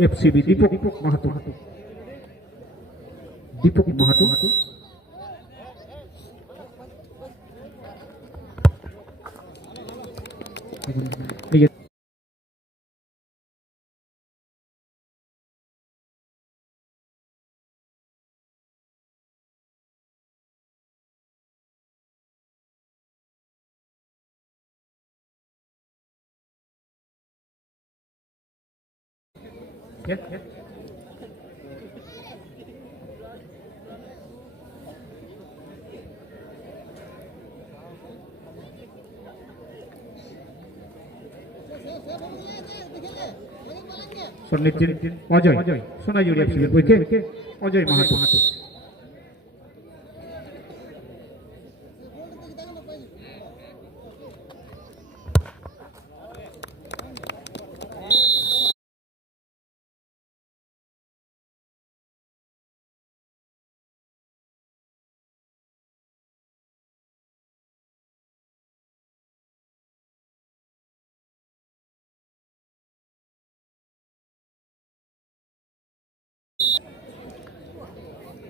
FCB Deepak Mahato Deepak Mahato এই যে সন্নিধির অজয় সোনাঝুরি এফসিবির পক্ষে অজয় মাহাতো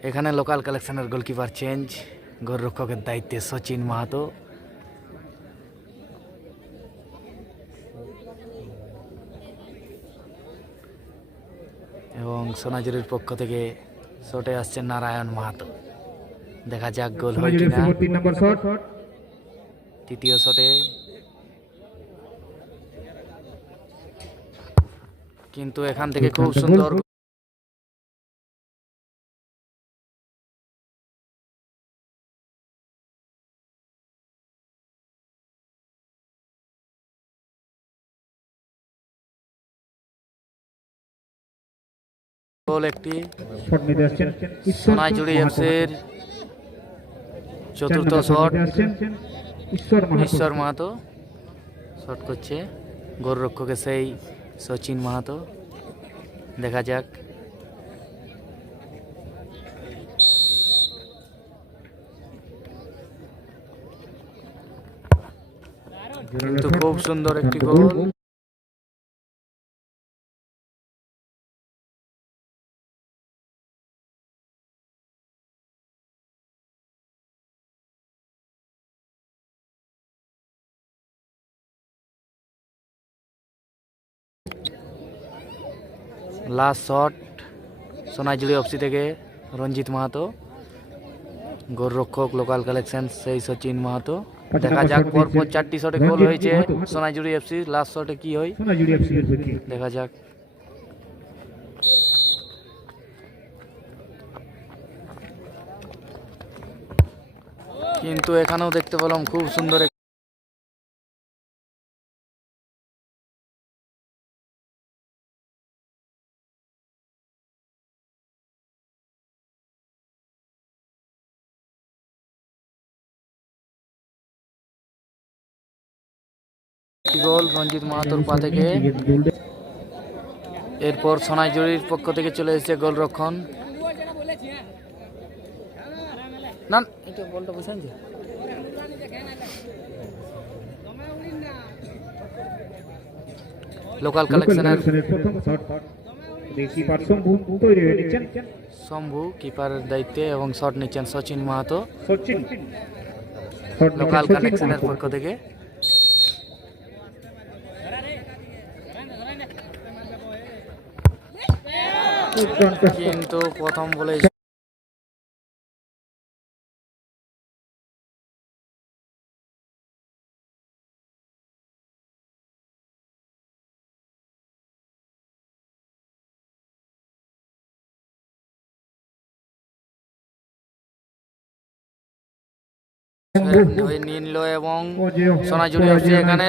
এখানে লোকাল কালেকশনের গোলকিপার চেঞ্জ গোলরক্ষকের দায়িত্বে সচিন মাহাতো। এবং সোনাজুরির পক্ষ থেকে শটে আসছে নারায়ণ মাহাতো। দেখা যাক গোল হয় কিনা। তৃতীয় শটে। কিন্তু এখান থেকে খুব সুন্দর গোল একটি মাহাতো। এফসির চতুর্থ শট। ঈশ্বর মাহাতো ঈশ্বর মাহাতো শট করছে। গোলরক্ষকে সেই সচিন মাহাতো। দেখা যাক। কিন্তু খুব সুন্দর একটি গোল। লাস্ট শট সোনাঝুরি অফসি থেকে রঞ্জিত মাহাতো গোলরক্ষক লোকাল কালেকশন সেই সচিন মাহাতো। দেখা যাক পরপর চারটি শটে গোল হয়েছে। সোনাঝুরি এফসি লাস্ট শটে কি হয়? দেখা যাক। কিন্তু এখানেও দেখতে পেলাম খুব সুন্দর একটি গোল রঞ্জিত মাহাতোর পা থেকে। এরপর সোনাইজুরির পক্ষ থেকে চলে এসেছে গোলরক্ষণ। না এটা বলটা বুঝছেন যে। লোকাল কালেকশনের শম্ভু কিপারের দায়িত্বে এবং শট নিচ্ছেন সচিন মাহাতো। লোকাল কালেকশনের পক্ষ থেকে। কিন্তু প্রথম বলে শম্ভু নিয়ে এবং সোনাঝুরি এখানে